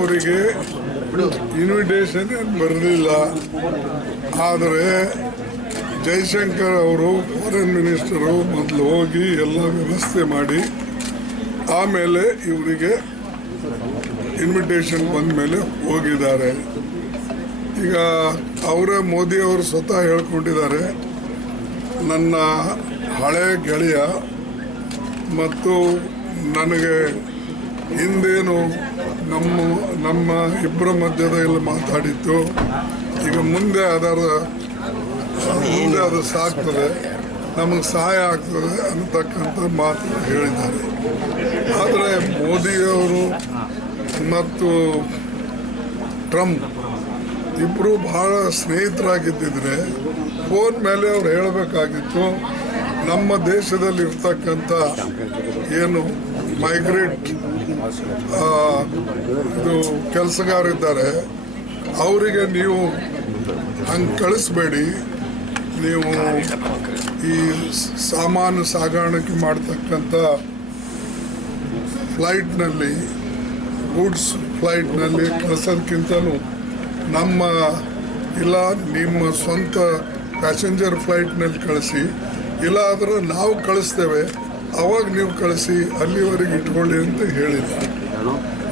ಅವರಿಗೆ ಇನ್ವಿಟೇಷನ್ ಬರಲಿಲ್ಲ ಆದರೆ ಜೈಶಂಕರ್ ಅವರು ಫಾರಿನ್ ಮಿನಿಸ್ಟರು ಮೊದಲು ಹೋಗಿ ಎಲ್ಲ ವ್ಯವಸ್ಥೆ ಮಾಡಿ, ಆಮೇಲೆ ಇವರಿಗೆ ಇನ್ವಿಟೇಷನ್ ಬಂದ ಮೇಲೆ ಹೋಗಿದ್ದಾರೆ. ಈಗ ಅವರೇ ಮೋದಿ ಅವರು ಸ್ವತಃ ಹೇಳ್ಕೊಂಡಿದ್ದಾರೆ, ನನ್ನ ಹಳೆ ಗೆಳೆಯ ಮತ್ತು ನನಗೆ ಹಿಂದೇನು ನಮ್ಮ ನಮ್ಮ ಇಬ್ಬರ ಮಧ್ಯದಲ್ಲಿ ಮಾತಾಡಿತ್ತು ಈಗ ಮುಂದೆ ಅದರ ಮುಂದೆ ಅದು ಸಾಕ್ತದೆ ನಮಗೆ ಸಹಾಯ ಆಗ್ತದೆ ಅಂತಕ್ಕಂಥ ಮಾತು ಹೇಳಿದ್ದಾರೆ. ಆದರೆ ಮೋದಿಯವರು ಮತ್ತು ಟ್ರಂಪ್ ಇಬ್ಬರು ಬಹಳ ಸ್ನೇಹಿತರಾಗಿದ್ದಿದ್ರೆ ಫೋನ್ ಮೇಲೆ ಅವ್ರು ಹೇಳಬೇಕಾಗಿತ್ತು, ನಮ್ಮ ದೇಶದಲ್ಲಿ ಇರ್ತಕ್ಕಂಥ ಏನು ಮೈಗ್ರೇಟ್ ಇದು ಕೆಲಸಗಾರಿದ್ದಾರೆ. ಅವರಿಗೆ ನೀವು ಹಂಗೆ ಕಳಿಸ್ಬೇಡಿ. ನೀವು ಈ ಸಾಮಾನು ಸಾಗಾಣಿಕೆ ಮಾಡ್ತಕ್ಕಂಥ ಫ್ಲೈಟ್ನಲ್ಲಿ, ಗೂಡ್ಸ್ ಫ್ಲೈಟ್ನಲ್ಲಿ ಕಳಿಸೋದಕ್ಕಿಂತಲೂ ನಮ್ಮ ಇಲ್ಲ ನಿಮ್ಮ ಸ್ವಂತ ಪ್ಯಾಸೆಂಜರ್ ಫ್ಲೈಟ್ನಲ್ಲಿ ಕಳಿಸಿ, ಇಲ್ಲ ನಾವು ಕಳಿಸ್ತೇವೆ. ಅವಾಗ ನೀವು ಕಳಿಸಿ, ಅಲ್ಲಿವರೆಗೆ ಇಟ್ಕೊಳ್ಳಿ ಅಂತ ಹೇಳಿದ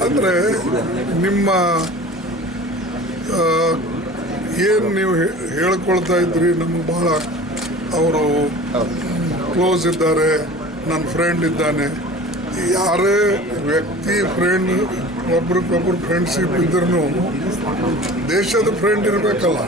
ಅಂದರೆ ನಿಮ್ಮ ಏನು ನೀವು ಹೇಳ್ಕೊಳ್ತಾ ಇದ್ರಿ, ನಮ್ಗೆ ಬಹಳ ಅವರು ಕ್ಲೋಸ್ ಇದ್ದಾರೆ ನನ್ನ ಫ್ರೆಂಡ್ ಇದ್ದಾನೆ. ಯಾರೇ ವ್ಯಕ್ತಿ, ಫ್ರೆಂಡ್, ಒಬ್ರಿಗೊಬ್ರು ಫ್ರೆಂಡ್ಶಿಪ್ ಇದ್ರೂ ದೇಶದ ಫ್ರೆಂಡ್ ಇರಬೇಕಲ್ಲ.